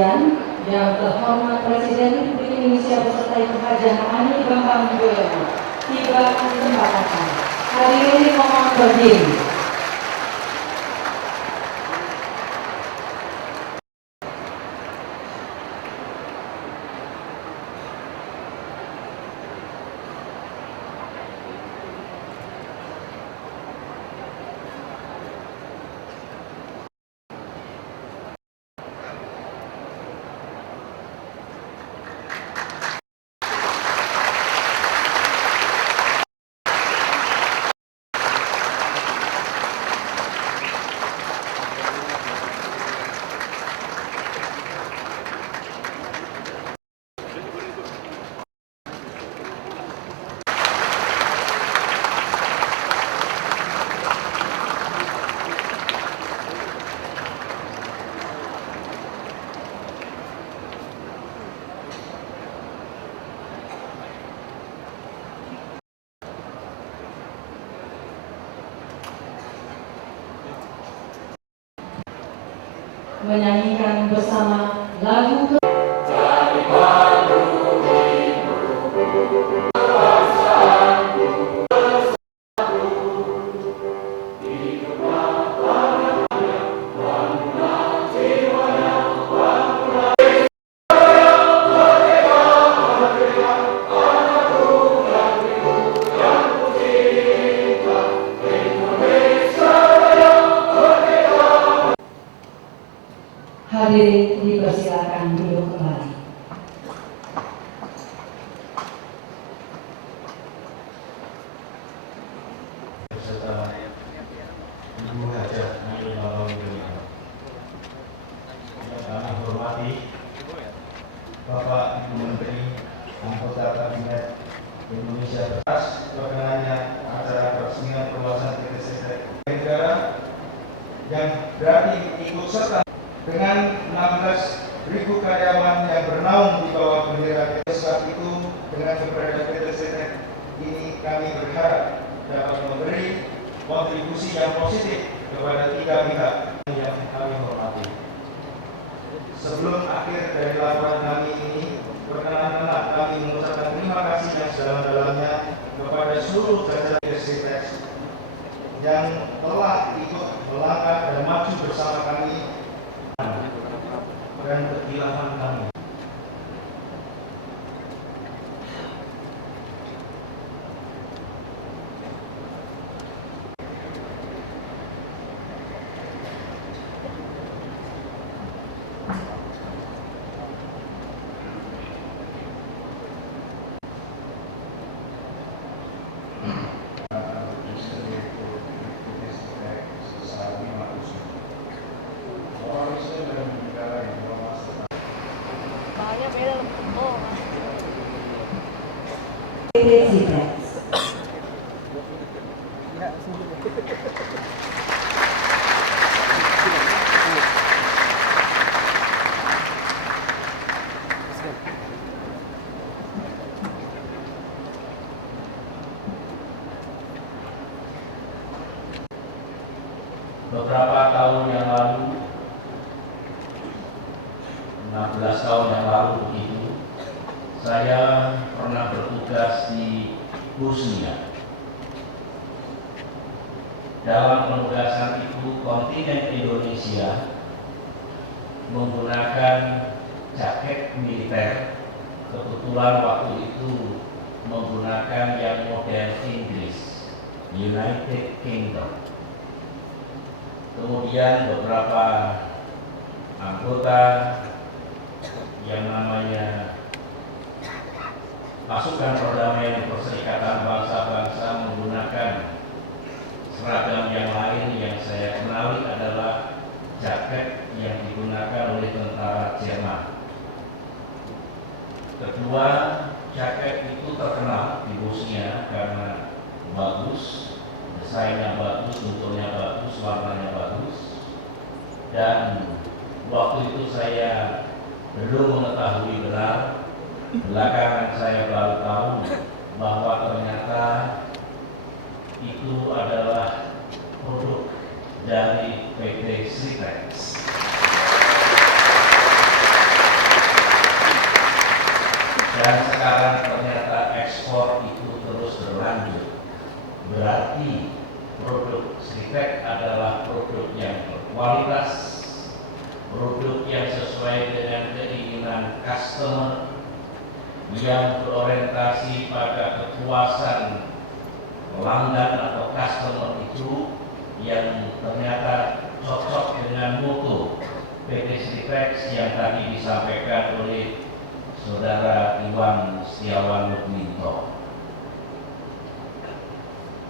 sekalian, yang terhormat Presiden Republik Indonesia beserta Ibu Hajah Ani Bambang Yudhoyono tiba di tempat acara. Hadirin mohon berdiri. Menyanyikan bersama lagu hadirin dipersilakan duduk kembali. Beserta Ibu Hajah Ani Bambang Yudhoyono. Yang kami hormati Bapak Ibu Menteri, anggota Kabinet Indonesia Beras, berkenannya acara peresmian perluasan PT CITEK negara yang berarti ikut serta dengan 16.000 karyawan yang bernaung di bawah bendera PT. Sebab itu, dengan keberadaan PT CITEK ini kami berharap dapat memberi kontribusi yang positif kepada tiga pihak yang kami hormati. Sebelum akhir dari laporan kami ini, perkenan-kenan kami mengucapkan terima kasih yang sedalam-dalamnya kepada seluruh jajaran PT CITEK yang telah ikut melangkah dan maju bersama kami dan kegilahan kami. PT CITEK. Beberapa tahun yang lalu, 16 tahun yang lalu begitu, saya pernah bertugas di Bosnia. Dalam penugasan itu, kontingen Indonesia menggunakan jaket militer. Kebetulan waktu itu menggunakan yang model Inggris, United Kingdom. Kemudian beberapa anggota yang namanya pasukan perdamaian Perserikatan Bangsa-Bangsa menggunakan seragam yang lain. Yang saya kenali adalah jaket yang digunakan oleh tentara Jerman. Kedua, jaket itu terkenal di Bosnia karena bagus, desainnya bagus, bentuknya bagus, warnanya bagus. Dan waktu itu saya belum mengetahui benar. Belakangan saya baru tahu bahwa ternyata itu adalah produk dari PT CITEK. dan sekarang ternyata ekspor itu terus berlanjut. Berarti produk Sritex adalah produk yang berkualitas, produk yang sesuai dengan keinginan customer, yang berorientasi pada kepuasan pelanggan atau customer itu, yang ternyata cocok dengan mutu PT Sritex yang tadi disampaikan oleh Saudara Iwan Setiawan Lukminto.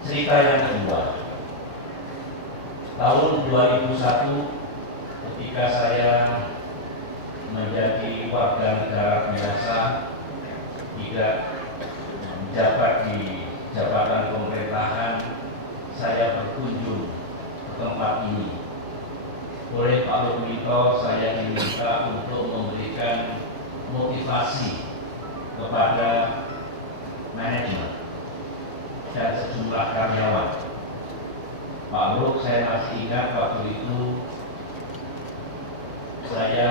Cerita yang kedua, tahun 2001 ketika saya menjadi warga negara biasa, tidak menjabat di jabatan pemerintahan, saya berkunjung ke tempat ini. Oleh Pak Lukminto saya diminta untuk memberikan motivasi kepada manajemen dan sejumlah karyawan. Pak Luk, saya masih ingat waktu itu saya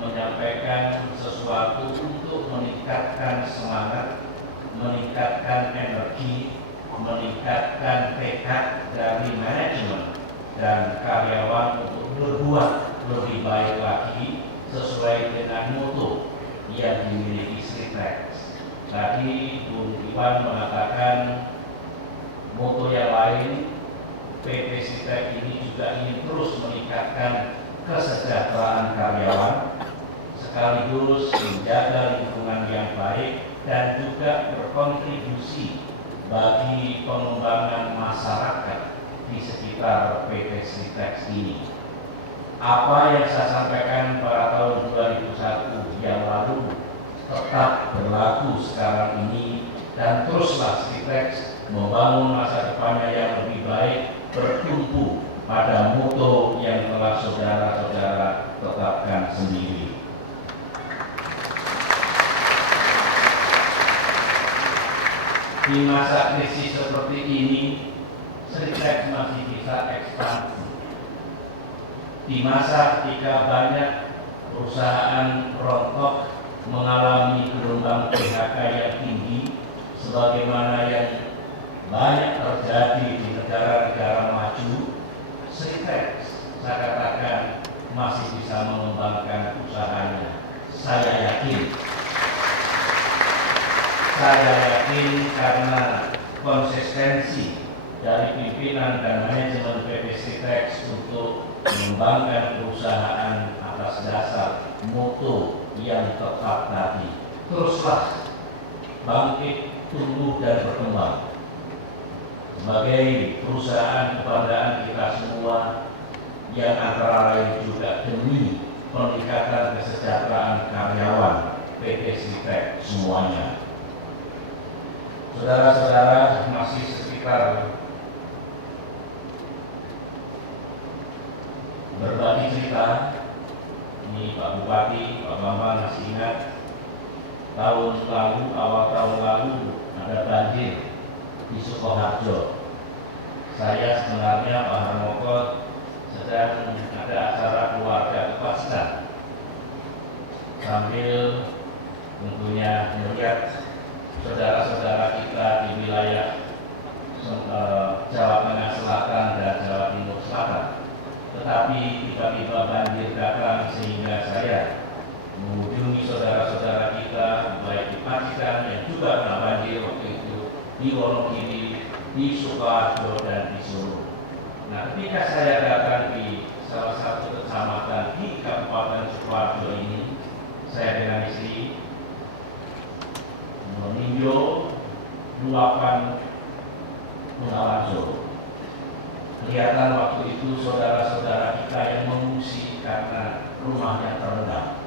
menyampaikan sesuatu untuk meningkatkan semangat, meningkatkan energi, meningkatkan tekad dari manajemen dan karyawan untuk berbuat lebih baik lagi sesuai dengan mutu yang dimiliki Sritex. Tadi Bung Iwan mengatakan mutu yang lain, PT Sritex ini juga ingin terus meningkatkan kesejahteraan karyawan, sekaligus menjaga lingkungan yang baik dan juga berkontribusi bagi pengembangan masyarakat di sekitar PT Sritex ini. Apa yang saya sampaikan pada tahun 2001 yang lalu tetap berlaku sekarang ini, dan teruslah Sritex membangun masa depannya yang lebih baik bertumpu pada mutu yang telah saudara-saudara tetapkan sendiri. Di masa krisis seperti ini, Sritex masih bisa ekspansi. Di masa ketika banyak perusahaan rontok mengalami gelombang PHK yang tinggi, sebagaimana yang banyak terjadi di negara-negara maju, Sritex saya katakan masih bisa mengembangkan usahanya. Saya yakin karena konsistensi dari pimpinan dan manajemen PT Sritex untuk mengembangkan perusahaan atas dasar mutu yang tetap tadi. Teruslah bangkit, tumbuh dan berkembang sebagai perusahaan kebanggaan kita semua, yang antara lain juga demi peningkatan kesejahteraan karyawan PT Sritex semuanya. Saudara-saudara, masih sekitar berbagi cerita. Ini Pak Bupati, Pak Bambang masih ingat tahun lalu, awal tahun lalu ada banjir di Sukoharjo. Saya sebenarnya Pak Harmoko sedang ada acara keluarga kepastian, sambil tentunya melihat saudara-saudara kita di wilayah Jawa Tengah Selatan dan Jawa Timur Selatan. Tetapi tiba-tiba banjir datang sehingga saya mengunjungi saudara-saudara kita baik di Pacitan yang juga kena banjir waktu itu, di Wonogiri, di Sukoharjo dan di Solo. Nah, ketika saya datang di salah satu kecamatan di Kabupaten Sukoharjo ini, saya dengan istri meninjau luapan Bengawan Solo. Kelihatan waktu itu saudara-saudara kita yang mengungsi karena rumahnya terendam.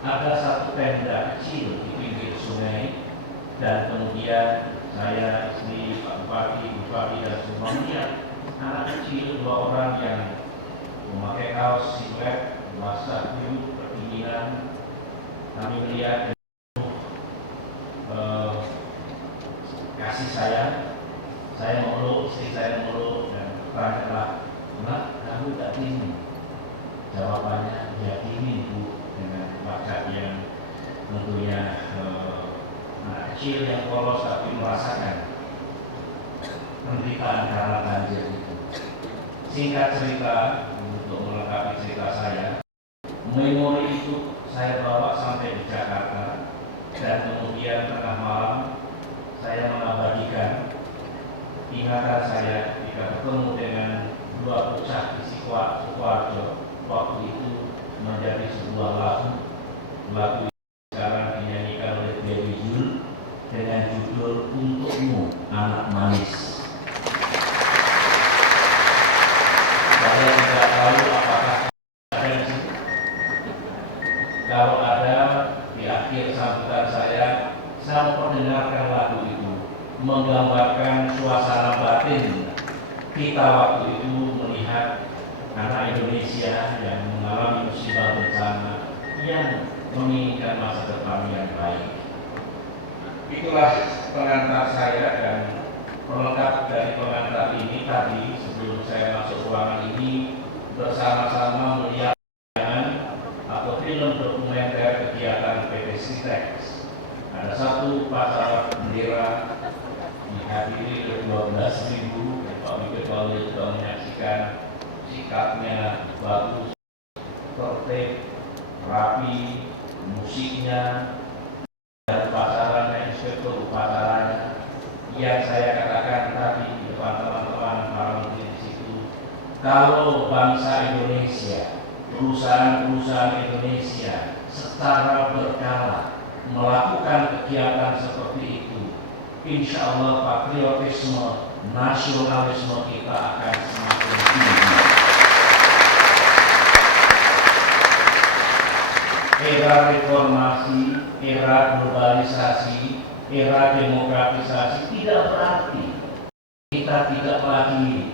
Ada satu tenda kecil di pinggir sungai, dan kemudian saya, istri, Pak Bupati dan semua melihat anak kecil 2 orang yang memakai kaos silhouette, basah biru, ketinggian. Kami melihat kasih saya meluk, istri saya meluk, dan bertanya, "Mak, kamu tak dingin?" Jawabannya, "Ya dingin Bu," dengan wajah yang tentunya kecil yang polos tapi merasakan penderitaan karena banjir itu. Singkat cerita, untuk melengkapi cerita saya, memori itu saya bawa sampai di Jakarta, dan kemudian tengah malam saya mengabadikan ingatan saya ketika bertemu dengan dua bocah di Sukoharjo. Waktu itu menjadi sebuah lagu ini sekarang dinyanyikan oleh Dewi Jul dengan judul Untukmu Anak Manis. Saya tidak tahu apakah ada di situ. Kalau ada, di akhir sambutan saya memperdengarkan lagu itu, menggambarkan suasana batin kita waktu itu melihat anak Indonesia yang mengalami musibah bencana yang menginginkan masa depan yang baik. Itulah pengantar saya, dan pelengkap dari pengantar ini tadi sebelum saya masuk ruangan ini bersama-sama melihat atau film dokumenter kegiatan PT Sritex. Ada satu upacara bendera dihadiri oleh 12.000. Pak Wikir Wali juga menyaksikan, sikapnya bagus, tertib, rapi, musiknya, dan upacaranya, inspektur upacaranya. Yang saya katakan tadi di depan teman-teman para menteri di situ, kalau bangsa Indonesia, perusahaan-perusahaan Indonesia secara berkala melakukan kegiatan seperti itu, insya Allah patriotisme, nasionalisme kita akan semakin tinggi. Era reformasi, era globalisasi, era demokratisasi tidak berarti kita tidak lagi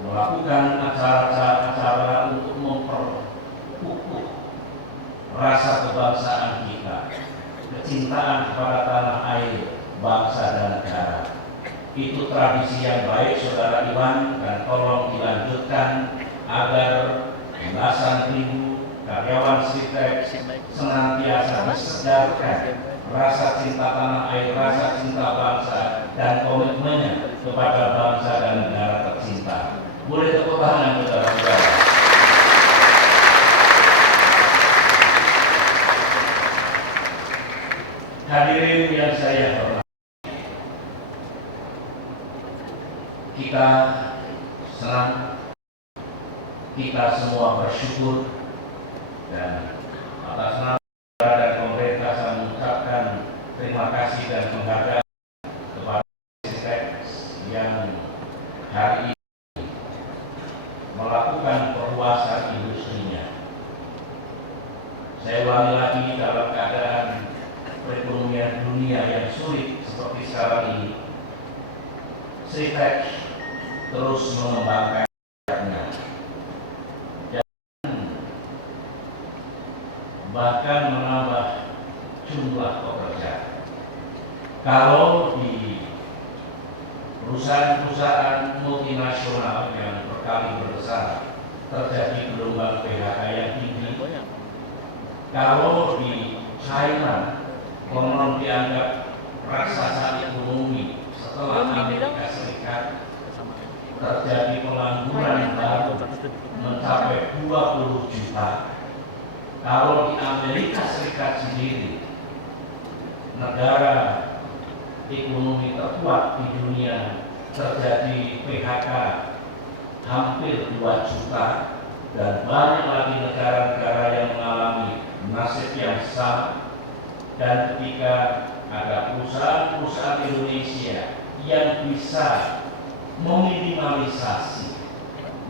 melakukan acara-acara untuk memperkukuh rasa kebangsaan kita, kecintaan kepada tanah air, bangsa dan negara. Itu tradisi yang baik, Saudara Iwan, dan tolong dilanjutkan agar belasan ribu karyawan Sritex senantiasa disegarkan rasa cinta tanah air, rasa cinta bangsa, dan komitmennya kepada bangsa dan negara tercinta. Boleh tepuk tangan, saudara-saudara. Hadirin yang saya hormati, kita senang, kita semua bersyukur, dan atas nama negara dan pemerintah saya mengucapkan terima kasih dan penghargaan kepada Sritex yang hari ini melakukan perluasan industrinya. Saya ulangi lagi, dalam keadaan perekonomian dunia yang sulit seperti sekarang ini, Sritex terus mengembangkan dan bahkan menambah jumlah pekerja. Kalau di perusahaan-perusahaan multinasional yang berkali besar terjadi gelombang PHK yang tinggi, kalau di China konon dianggap raksasa ekonomi setelah Amerika Serikat, terjadi pengangguran baru mencapai 20 juta. Kalau di Amerika Serikat sendiri, negara ekonomi terkuat di dunia, terjadi PHK hampir 2 juta, dan banyak lagi negara-negara yang mengalami nasib yang sama. Dan ketika ada perusahaan-perusahaan Indonesia yang bisa meminimalisasi,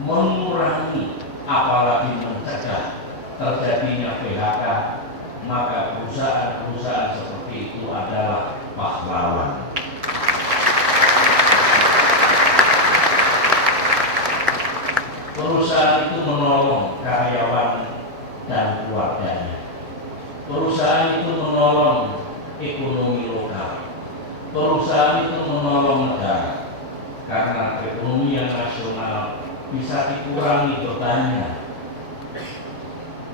mengurangi, apalagi mencegah terjadinya PHK, maka perusahaan-perusahaan seperti itu adalah pahlawan. Perusahaan itu menolong karyawan dan keluarganya. Perusahaan itu menolong ekonomi lokal. Perusahaan itu menolong negara, karena perekonomian nasional bisa dikurangi bebannya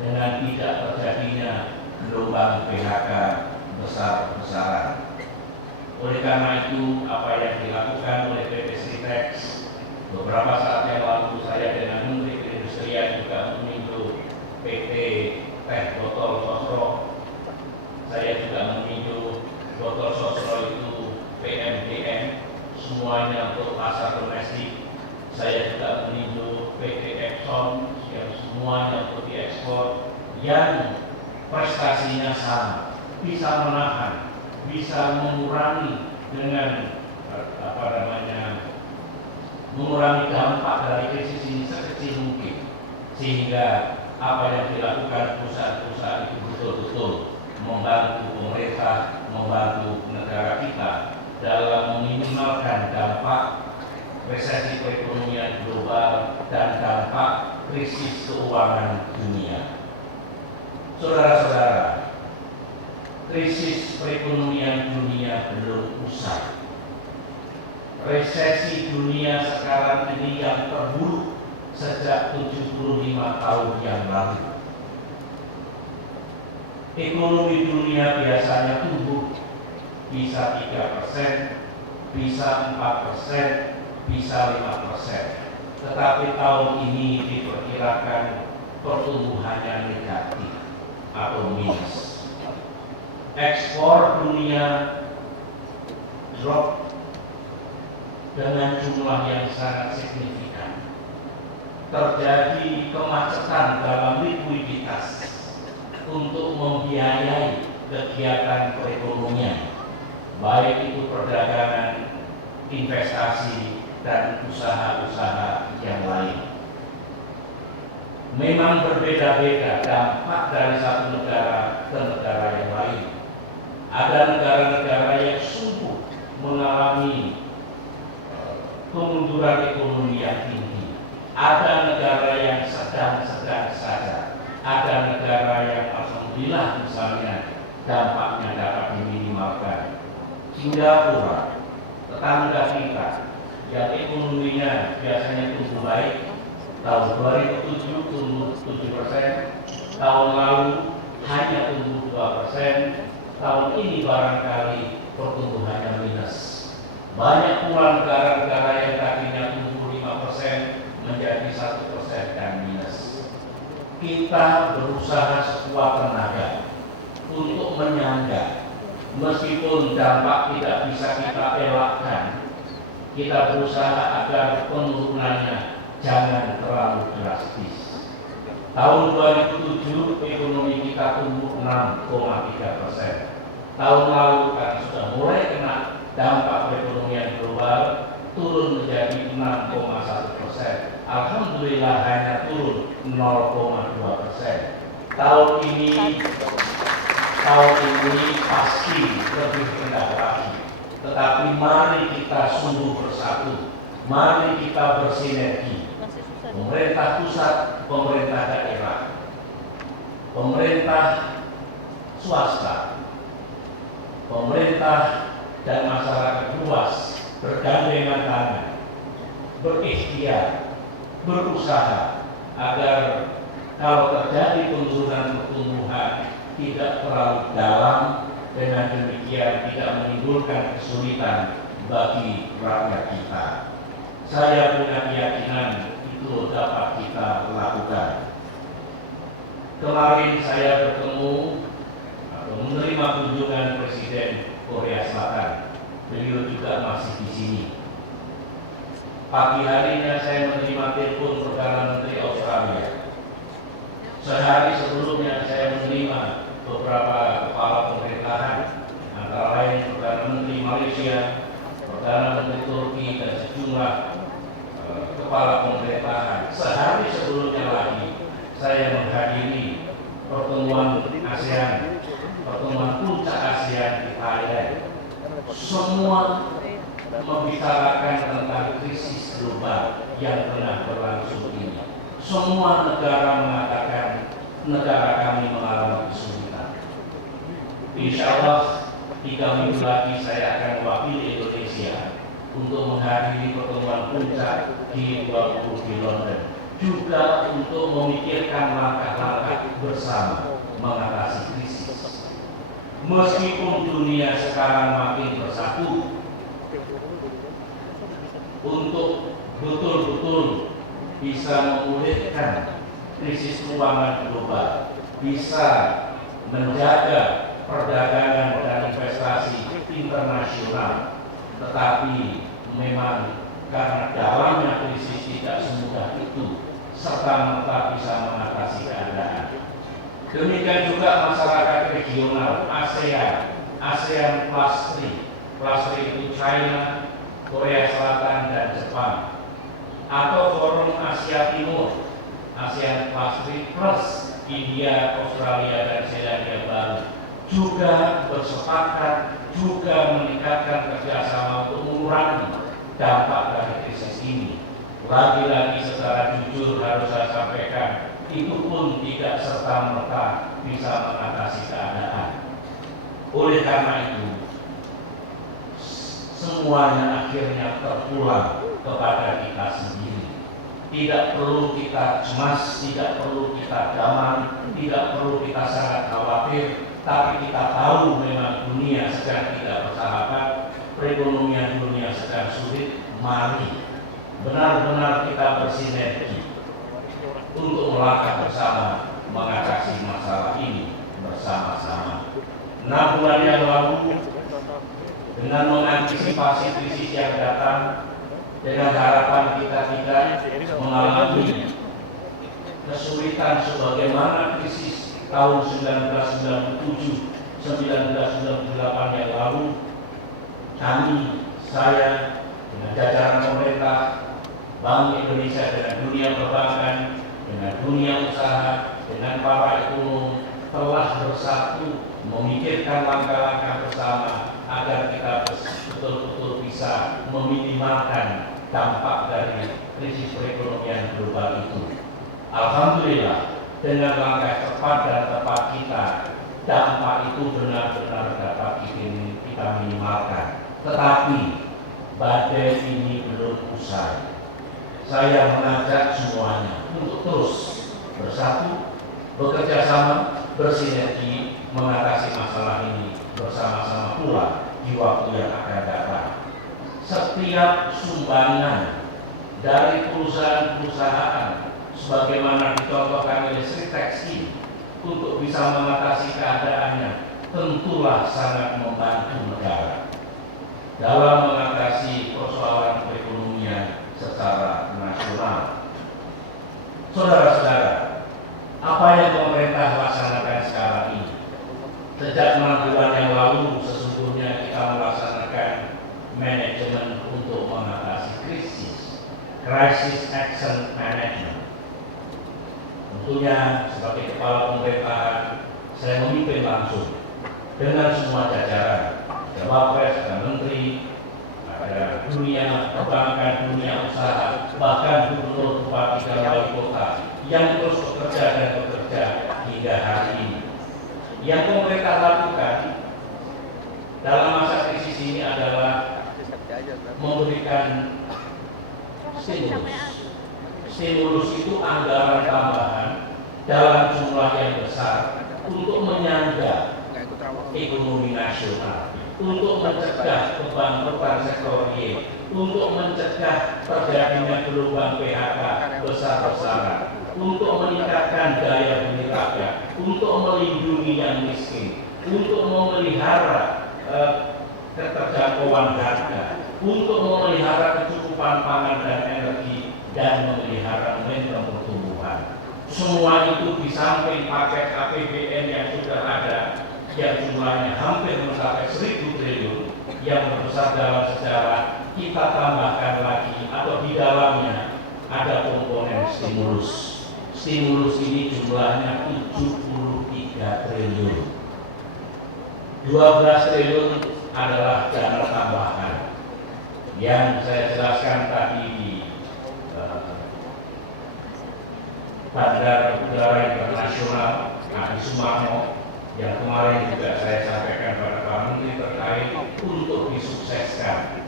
dengan tidak terjadinya gelombang PHK besar-besaran. Oleh karena itu, apa yang dilakukan oleh PT Sritex beberapa saat yang lalu, saya dengan Menteri Perindustrian juga meninjau PT Teh Botol Sosro. Saya juga meninjau botol sosro itu PMDN, semuanya untuk pasar domestik. Saya juga meninjau PT Epson yang semuanya untuk diekspor, yang prestasinya sama, bisa menahan, bisa mengurangi dengan mengurangi dampak dari krisis ini sekecil mungkin, sehingga apa yang dilakukan perusahaan-perusahaan itu betul-betul membantu pemerintah, membantu negara kita dalam meminimalkan dampak resesi perekonomian global dan dampak krisis keuangan dunia. Saudara-saudara, krisis perekonomian dunia belum usai. Resesi dunia sekarang ini yang terburuk sejak 75 tahun yang lalu. Ekonomi dunia biasanya tumbuh bisa 3%, bisa 4%, bisa 5%. Tetapi tahun ini diperkirakan pertumbuhannya negatif atau minus. Ekspor dunia drop dengan jumlah yang sangat signifikan. Terjadi kemacetan dalam likuiditas untuk membiayai kegiatan perekonomian, baik itu perdagangan, investasi, dan usaha-usaha yang lain. Memang berbeda-beda dampak dari satu negara ke negara yang lain. Ada negara-negara yang sungguh mengalami kemunduran ekonomi yang tinggi. Ada negara yang sedang-sedang saja. Ada negara yang alhamdulillah misalnya dampaknya dapat diminimalkan. Singapura, tetangga kita, yang ekonominya biasanya tumbuh baik, tahun 2007 tumbuh 7%, tahun lalu hanya tumbuh 2%, tahun ini barangkali pertumbuhannya minus. Banyak pula negara-negara yang tadinya tumbuh 5% menjadi 1% dan minus. Kita berusaha sekuat tenaga untuk menyangga, meskipun dampak tidak bisa kita elakkan. Kita berusaha agar penurunannya jangan terlalu drastis. Tahun 2007 ekonomi kita tumbuh 6,3%. Tahun lalu karena sudah mulai kena dampak perekonomian global, turun menjadi 6,1%. Alhamdulillah hanya turun 0,2%. Tahun ini pasti lebih rendah lagi. Tetapi mari kita sungguh bersatu, mari kita bersinergi. Pemerintah pusat, pemerintah daerah, pemerintah swasta, pemerintah dan masyarakat luas bergandengan tangan, berikhtiar, berusaha agar kalau terjadi penurunan pertumbuhan tidak terlalu dalam, dengan demikian tidak menimbulkan kesulitan bagi rakyat kita. Saya punya keyakinan itu dapat kita lakukan. Kemarin saya bertemu atau menerima kunjungan Presiden Korea Selatan. Beliau juga masih di sini. Pagi harinya saya menerima telepon Perdana Menteri Australia. Sehari sebelumnya saya menerima beberapa kepala pemerintahan, antara lain Perdana Menteri Malaysia, Perdana Menteri Turki, dan sejumlah kepala pemerintahan. Sehari sebelumnya lagi saya menghadiri pertemuan ASEAN, pertemuan puncak ASEAN di Thailand. Semua membicarakan tentang krisis global yang tengah berlangsung ini. Semua negara mengatakan negara kami mengalami kesulitan. Insya Allah 3 minggu lagi saya akan mewakili Indonesia untuk menghadiri pertemuan puncak G20 di London, juga untuk memikirkan langkah-langkah bersama mengatasi krisis. Meskipun dunia sekarang makin bersatu untuk betul-betul bisa memulihkan krisis keuangan global, bisa menjaga perdagangan dan investasi internasional, tetapi memang karena dalamnya krisis tidak semudah itu serta-merta bisa mengatasi keadaan. Demikian juga masyarakat regional ASEAN Plus 3. Plus 3 itu China, Korea Selatan, dan Jepang. Atau Forum Asia Timur, ASEAN Plus 3 plus India, Australia, dan Selandia Baru juga bersepakat, juga meningkatkan kerjasama untuk mengurangi dampak dari krisis ini. Lagi-lagi secara jujur harus saya sampaikan, itu pun tidak serta-merta bisa mengatasi keadaan. Oleh karena itu, semuanya akhirnya terpulang kepada kita sendiri. Tidak perlu kita cemas, tidak perlu kita damai, tidak perlu kita sangat khawatir, tapi kita tahu memang dunia sedang tidak bersahabat, perekonomian dunia sedang sulit. Mari benar-benar kita bersinergi untuk melangkah bersama mengatasi masalah ini bersama-sama. 6 bulan yang lalu, dengan mengantisipasi krisis yang datang, dengan harapan kita tidak mengalami kesulitan sebagaimana krisis tahun 1997, 1998 yang lalu, saya dengan jajaran pemerintah, Bank Indonesia, dengan dunia perbankan, dengan dunia usaha, dengan para ekonom telah bersatu memikirkan langkah-langkah bersama agar kita betul-betul bisa meminimalkan dampak dari krisis perekonomian global itu. Alhamdulillah, dengan langkah cepat dan tepat kita, dampak itu benar-benar dapat kita minimalkan. Tetapi badai ini belum usai. Saya mengajak semuanya untuk terus bersatu, bekerja sama, bersinergi mengatasi masalah ini bersama-sama pula di waktu yang akan datang. Setiap sumbangan dari perusahaan-perusahaan sebagaimana dicontohkan oleh Sritex ini untuk bisa mengatasi keadaannya tentulah sangat membantu negara dalam mengatasi persoalan perekonomian secara nasional. Saudara-saudara, apa yang pemerintah laksanakan sekarang ini? Sejak 6 bulan yang lalu sesungguhnya kita melaksanakan manajemen untuk mengatasi krisis, Crisis Action Management. Tentunya sebagai kepala pemerintahan, saya memimpin langsung dengan semua jajaran, ada Wapres, ada Menteri, ada dunia perbankan, dunia usaha, bahkan gubernur, bupati, dan wali kota yang terus bekerja dan bekerja hingga hari ini. Yang pemerintah lakukan dalam masa krisis ini adalah memberikan stimulus. Stimulus itu anggaran tambahan dalam jumlah yang besar untuk menyangga ekonomi nasional, untuk mencegah kebangkrutan sektor real, untuk mencegah terjadinya gelombang PHK besar-besaran, untuk meningkatkan daya beli rakyat, untuk melindungi yang miskin, untuk memelihara keterjangkauan harga, untuk memelihara kecukupan pangan dan energi, dan memelihara momentum pertumbuhan. Semua itu di samping paket APBN yang sudah ada, yang jumlahnya hampir mencapai 1.000 triliun, yang terbesar dalam sejarah, kita tambahkan lagi atau di dalamnya ada komponen stimulus. Stimulus ini jumlahnya 73 triliun. 12 triliun adalah dana tambahan yang saya jelaskan tadi di Bandar Udara Internasional Adi Sumarmo, yang kemarin juga saya sampaikan pada Pak Menteri terkait untuk disukseskan.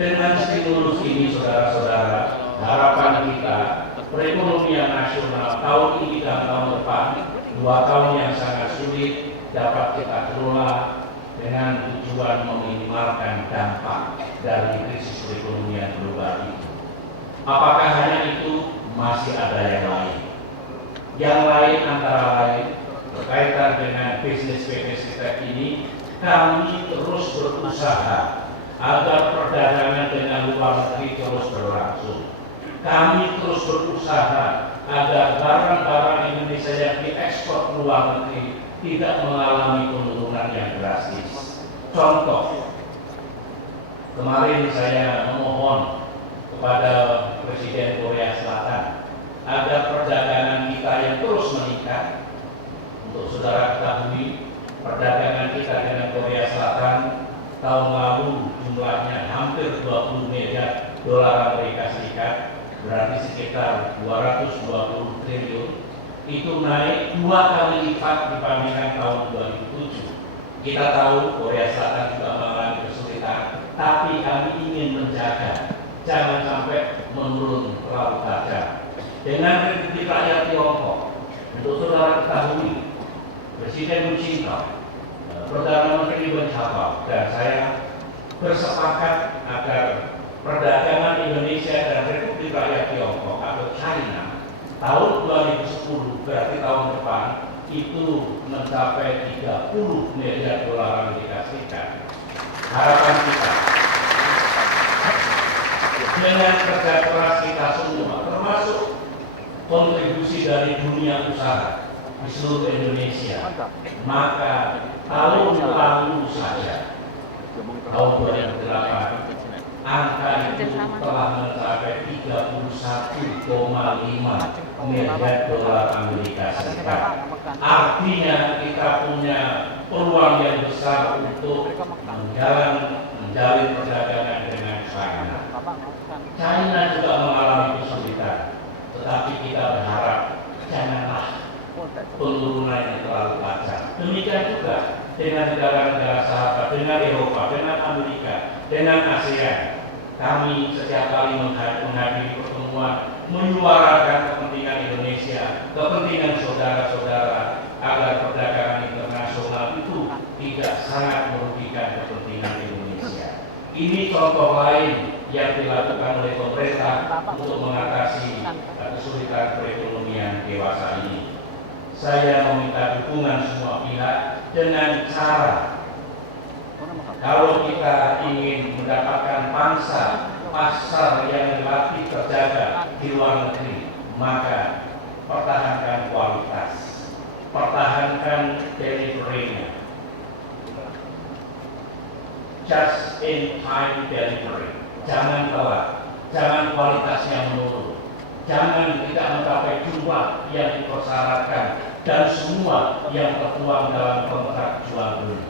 Dengan stimulus ini, saudara-saudara, harapan kita perekonomian nasional tahun ini dan tahun depan, 2 tahun yang sangat sulit, dapat kita kelola dengan tujuan meminimalkan dampak dari krisis perekonomian global itu. Apakah hanya itu? Masih ada yang lain. Yang lain antara lain berkaitan dengan bisnis PT Sritek ini, kami terus berusaha agar perdagangan dengan luar negeri terus berlangsung. Kami terus berusaha agar barang-barang Indonesia yang diekspor ke luar negeri tidak mengalami penurunan yang drastis. Contoh, kemarin saya memohon kepada Presiden Korea Selatan agar perdagangan kita yang terus meningkat. Untuk saudara ketahui, perdagangan kita dengan Korea Selatan tahun lalu jumlahnya hampir 20 miliar dolar Amerika Serikat, berarti sekitar 220 triliun. Itu naik 2 kali lipat dibandingkan tahun 2007. Kita tahu Korea Selatan juga mengalami kesulitan, tapi kami ingin menjaga jangan sampai menurun terlalu tajam. Dengan Republik Rakyat Tiongkok, untuk saudara ketahui, Presiden Wu Jintao, Perdana Menteri Wen Jiabao, dan saya bersepakat agar perdagangan Indonesia dan Republik Rakyat Tiongkok atau China tahun 2010, berarti tahun depan, itu mencapai 30 miliar dolar Amerika Serikat. Harapan kita dengan kerja keras kita semua, termasuk kontribusi dari dunia usaha di seluruh Indonesia, maka tahun lalu saja, tahun 2008, angka itu telah mencapai 31,5 miliar dolar Amerika Serikat. Artinya kita punya peluang yang besar untuk menjalin perdagangan dengan China. China juga mengalami kesulitan, tetapi kita berharap janganlah penurunan yang terlalu tajam. Demikian juga dengan negara-negara sahabat, dengan Eropa, dengan Amerika, dengan ASEAN. Kami setiap kali menghadiri pertemuan menyuarakan kepentingan Indonesia, kepentingan saudara-saudara agar perdagangan internasional itu tidak sangat merugikan kepentingan Indonesia. Ini contoh lain yang dilakukan oleh pemerintah untuk mengatasi kesulitan perekonomian dewasa ini. Saya meminta dukungan semua pihak dengan cara, kalau kita ingin mendapatkan pangsa pasar yang relatif terjaga di luar negeri, maka pertahankan kualitas, pertahankan delivery-nya, just in time delivery. Jangan telat, jangan kualitasnya menurun, jangan tidak mencapai jumlah yang dipersyaratkan dan semua yang tertuang dalam kontrak jual beli.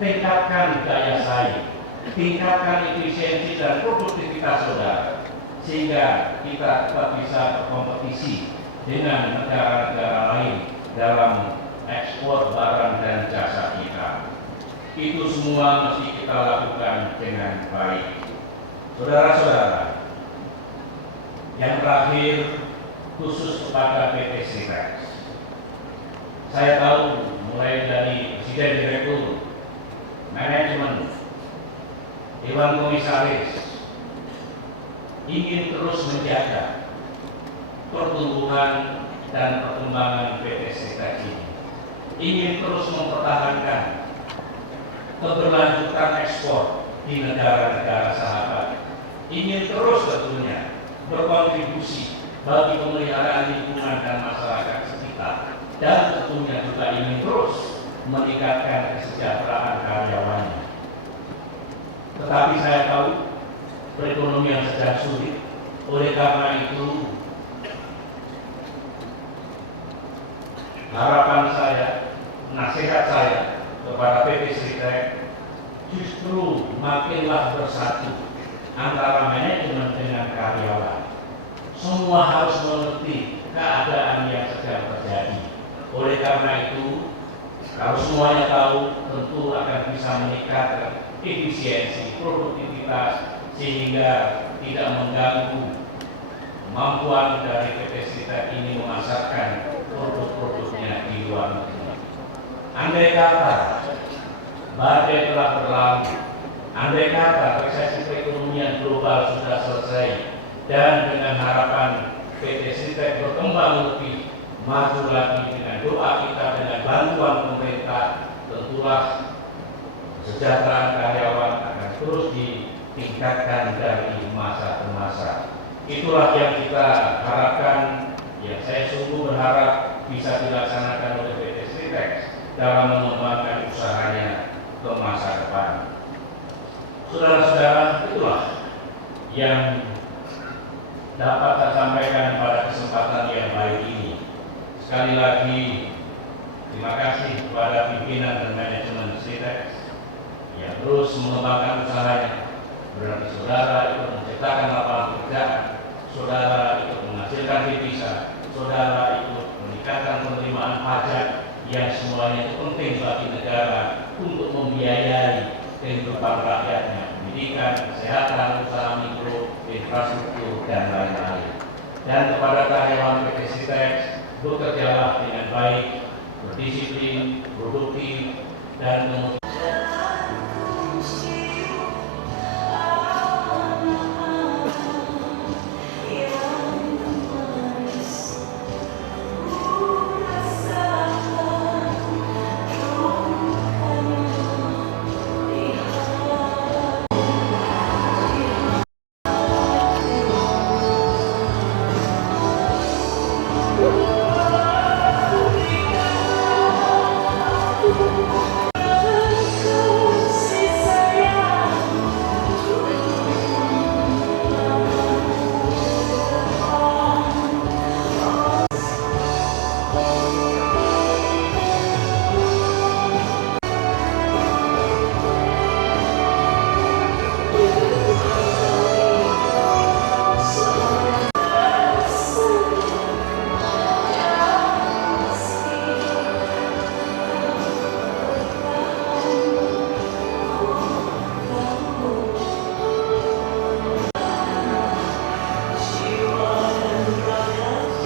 Tingkatkan daya saing, tingkatkan efisiensi dan produktivitas saudara, sehingga kita tetap bisa berkompetisi dengan negara-negara lain dalam ekspor barang dan jasa kita. Itu semua mesti kita lakukan dengan baik. Saudara-saudara, yang terakhir khusus kepada PT Sritek. Saya tahu mulai dari Presiden Direktur, manajemen, Dewan Komisaris ingin terus menjaga pertumbuhan dan perkembangan PT Sritek ini, ingin terus mempertahankan keberlanjutan ekspor di negara-negara sahabat, ingin terus tentunya berkontribusi bagi pemeliharaan lingkungan dan masyarakat sekitar, dan tentunya juga ingin terus meningkatkan kesejahteraan karyawannya. Tetapi saya tahu perekonomian sedang sulit, oleh karena itu harapan saya, nasihat saya kepada PT Sritek justru makinlah bersatu antara manajemen dengan karyawan. Semua harus mengerti keadaan yang sedang terjadi. Oleh karena itu, kalau semuanya tahu, tentu akan bisa meningkatkan efisiensi, produktivitas, sehingga tidak mengganggu kemampuan dari PT Sritek ini memasarkan produk-produknya di luar negeri. Andai kata badai telah berlalu, andai kata resesi perekonomian global sudah selesai, dan dengan harapan PT Sintek berkembang lebih maju lagi dengan doa kita, dengan bantuan pemerintah, tentulah kesejahteraan karyawan akan terus ditingkatkan dari masa ke masa. Itulah yang kita harapkan, yang saya sungguh berharap bisa dilaksanakan oleh PT Sintek dalam mengembangkan usahanya ke masa depan. Saudara-saudara, itulah yang dapat saya sampaikan pada kesempatan yang baik ini. Sekali lagi, terima kasih kepada pimpinan dan manajemen Sintek yang terus mengembangkan usahanya. Berarti saudara ikut menciptakan lapangan pekerjaan, saudara ikut menghasilkan devisa, saudara ikut meningkatkan penerimaan pajak yang semuanya itu penting bagi negara untuk membiayai kehidupan rakyatnya, pendidikan, kesehatan, usaha mikro, infrastruktur, dan lain-lain. Dan kepada karyawan PT Sintek, bekerjalah dengan baik, berdisiplin, produktif, dan kemudian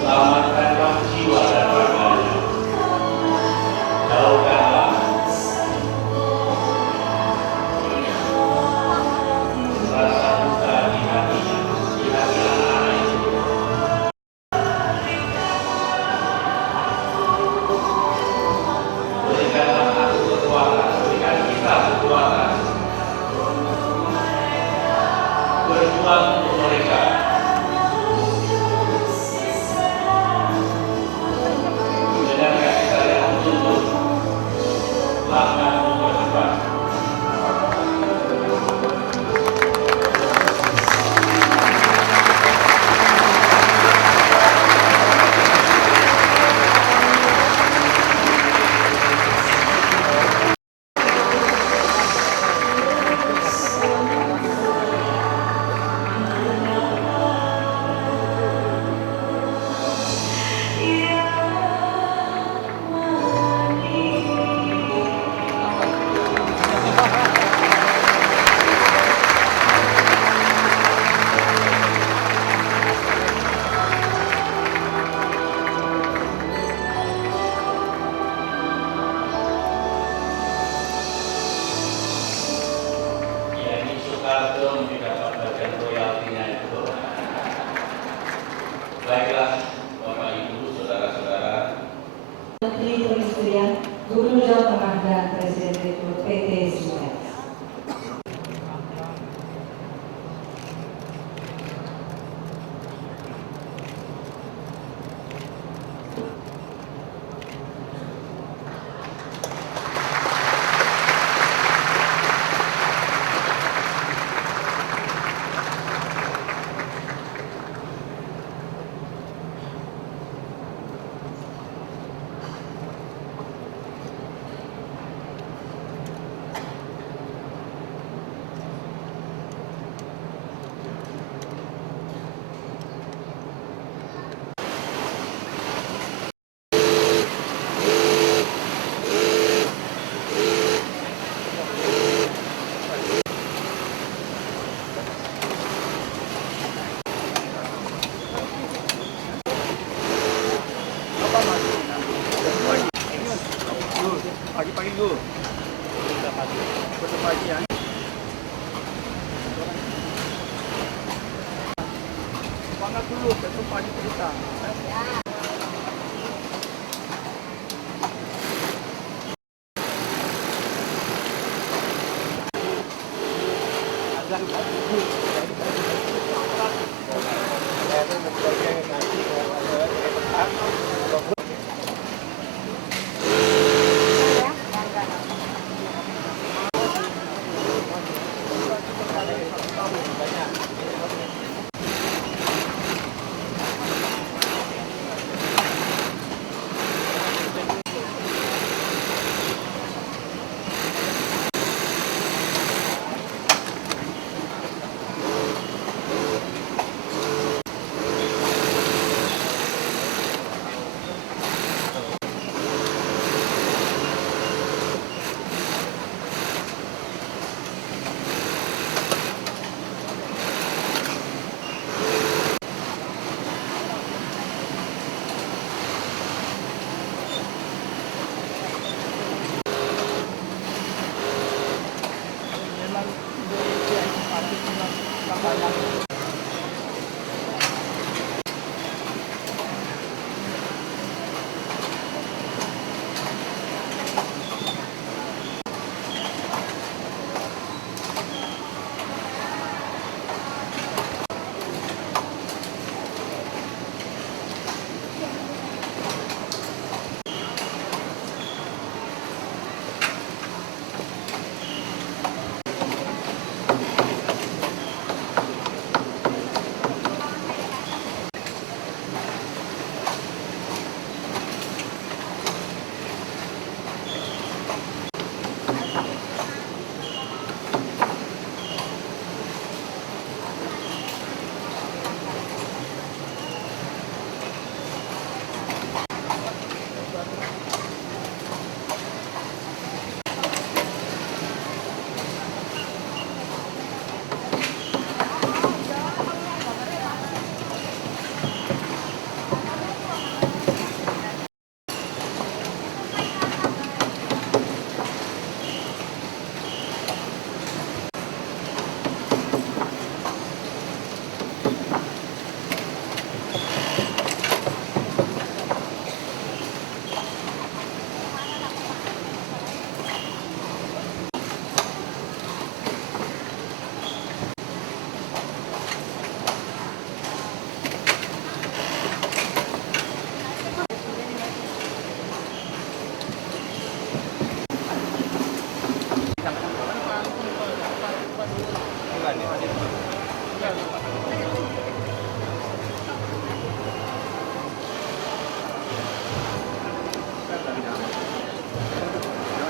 selamatkanlah jiwa dan raganya, jauhkanlah rasa duka di hatinya, di hati anak-anak itu. Berikanlah aku kekuatan, berikan kita kekuatan berjuang untuk mereka. Dengan kasih sayang menuntut langkah untuk depan. Yani Soekarno mendapat bagian royaltinya itu. Baiklah, Bapak Ibu, saudara-saudara, Menteri Perindustrian, Gubernur Jawa Tengah dan Presiden Direktur PT Sintek. maju. Foto pagi ya. Semangat dulu, besok pagi kita.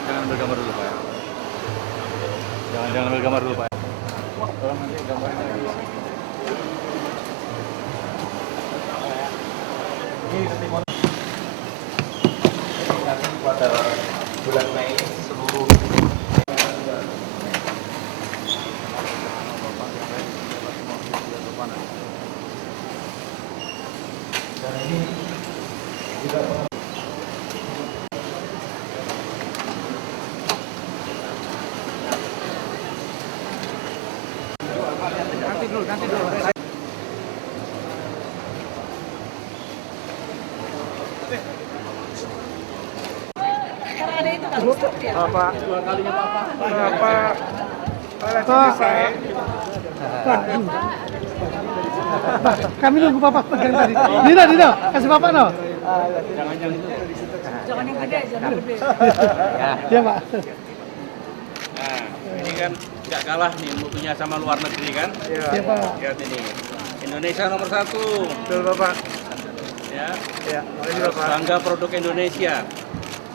Jangan bergambar dulu Pak. Jangan bergambar dulu Pak. Tolong nanti gambarnya. Ini testimoni. Nanti pada bulan Mei seluruh dan ini juga nanti dulu. Bapak, dua kalinya Bapak. Kami nunggu Bapak pegang tadi. Dino, kasih Bapak no. Jangan yang gede, jangan gede. Ya Pak. Nah, ini kan nggak kalah nih mutunya sama luar negeri kan? Iya Pak. Lihat ini, Indonesia nomor 1. Betul Bapak. Ya, Ya, makasih Bapak. bangga produk Indonesia.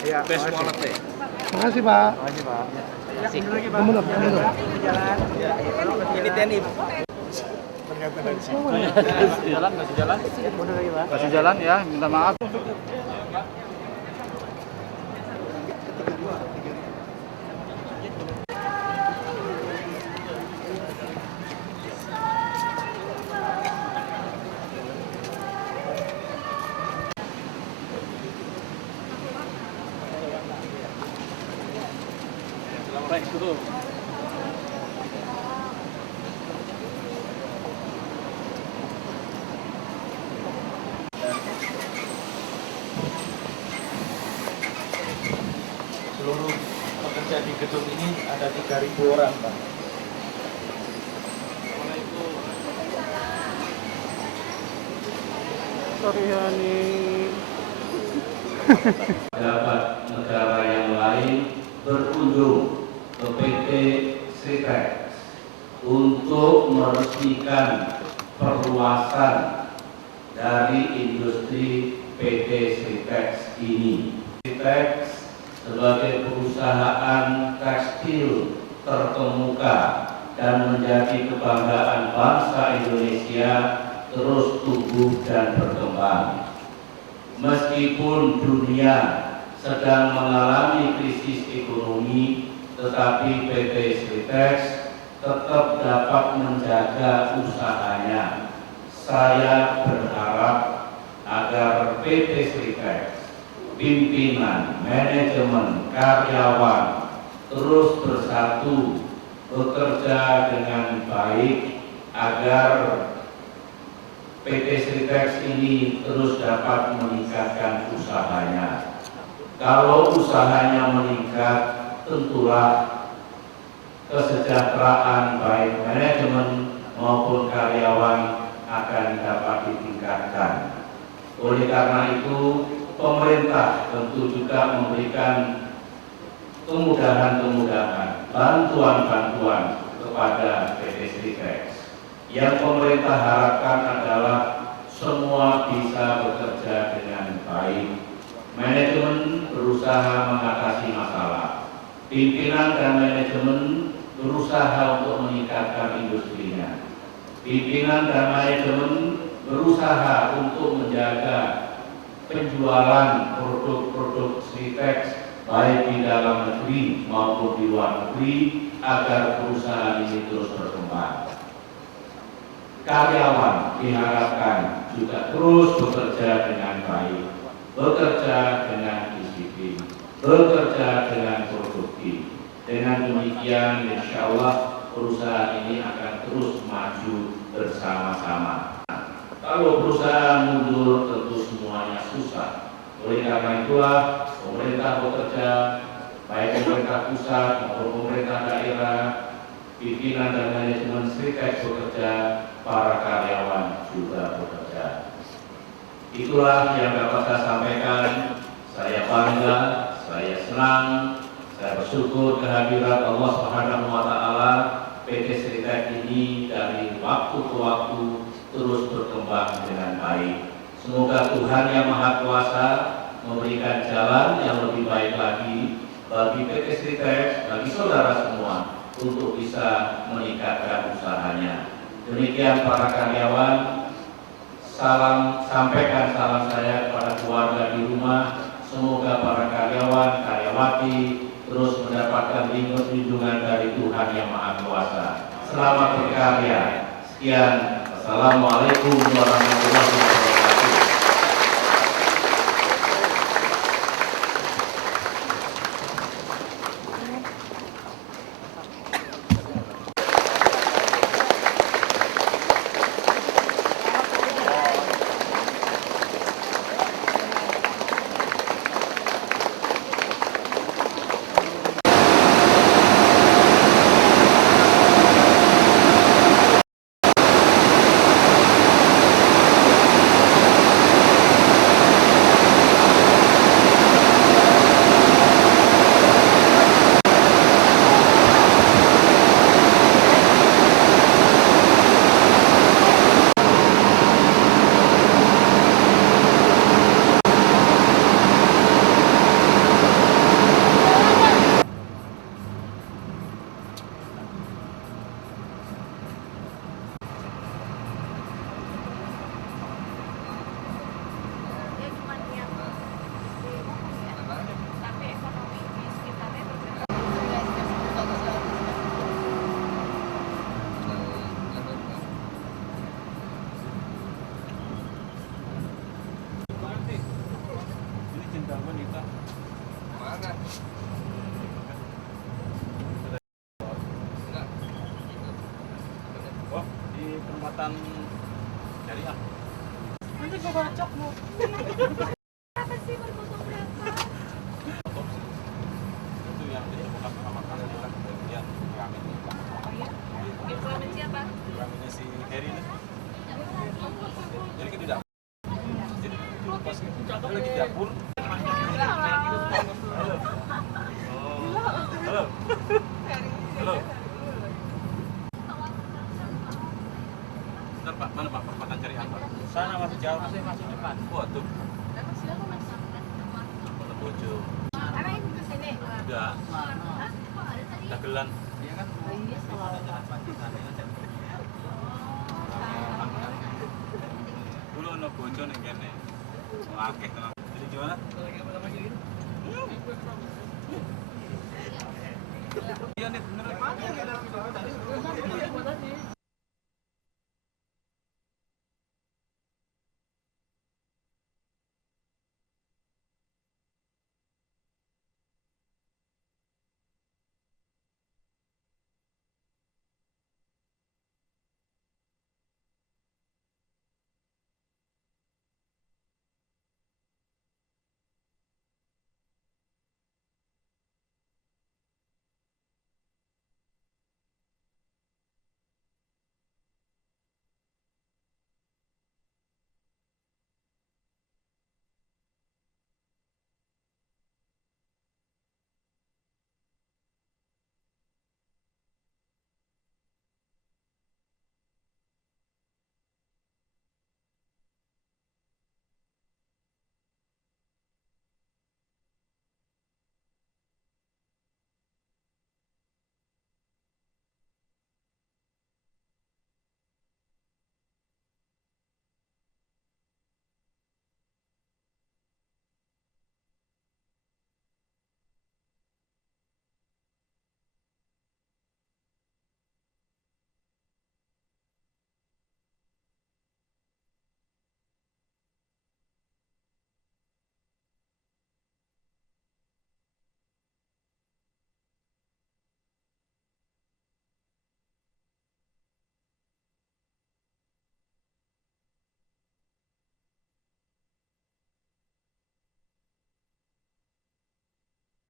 Ya, Best quality. makasih Pak. Makasih Pak. Mundur. Ini TNI. Kasih jalan ya, minta maaf. Assalamualaikum. Seluruh pekerja di gedung ini ada 3.000 orang, Pak. Sorry ya nih. Pejabat negara yang lain berkunjung ke PT Sritex untuk meresmikan perluasan dari industri PT Sritex ini. Sritex sebagai perusahaan tekstil terkemuka dan menjadi kebanggaan bangsa Indonesia terus tumbuh dan berkembang. Meskipun dunia sedang mengalami krisis ekonomi, tetapi PT Sritex tetap dapat menjaga usahanya. Saya berharap agar PT Sritex, pimpinan, manajemen, karyawan terus bersatu bekerja dengan baik agar PT Sritex ini terus dapat meningkatkan usahanya. Kalau usahanya meningkat, tentulah kesejahteraan baik manajemen maupun karyawan akan dapat ditingkatkan. Oleh karena itu, pemerintah tentu juga memberikan kemudahan-kemudahan, bantuan-bantuan kepada PT Sritex. Yang pemerintah harapkan adalah semua bisa bekerja dengan baik. Manajemen berusaha mengatasi masalah. Pimpinan dan manajemen berusaha untuk meningkatkan industrinya. Pimpinan dan manajemen berusaha untuk menjaga penjualan produk-produk Sritex baik di dalam negeri maupun di luar negeri agar perusahaan ini terus berkembang. Karyawan diharapkan juga terus bekerja dengan baik, bekerja dengan disiplin, bekerja dengan produktif. Dengan demikian, insya Allah perusahaan ini akan terus maju bersama-sama. Kalau perusahaan mundur, tentu semuanya susah. Oleh karena itulah pemerintah bekerja, baik pemerintah pusat maupun pemerintah daerah, pimpinan dan manajemen Sritex bekerja, para karyawan juga bekerja. Itulah yang dapat saya sampaikan. Saya bangga, saya senang, saya bersyukur kehadirat Allah Subhanahu wa taala. PT Sritex ini dari waktu ke waktu terus berkembang dengan baik. Semoga Tuhan Yang Maha Kuasa memberikan jalan yang lebih baik lagi bagi PT Sritex, bagi saudara semua untuk bisa meningkatkan usahanya. Demikian para karyawan, sampaikan salam saya kepada keluarga di rumah. Semoga para karyawan, karyawati terus mendapatkan lindungan dari Tuhan Yang Maha Kuasa. Selamat berkarya. Sekian. Assalamualaikum warahmatullahi wabarakatuh. kesehatan syariah. Nanti gua bacok lu. Apa sih berfoto berapa? Otopsi. Itu yang ditemukan pertama kali adalah bagian kelamin. Oh iya? Yang kelamin siapa? Kelaminnya si Heri ini. Jadi kan di dapur. Jadi pas dia lagi di dapur. Halo. Halo. Halo. Bentar Pak, mana Pak perempatan cari apa? Sana masih jauh, masih depan. Oh tuh. Mana bojo? Karena ini di sini. Udah. Dagelan. Dulu ono bojo ning kene. Akeh tenan. Jadi gimana? Iya nih bener.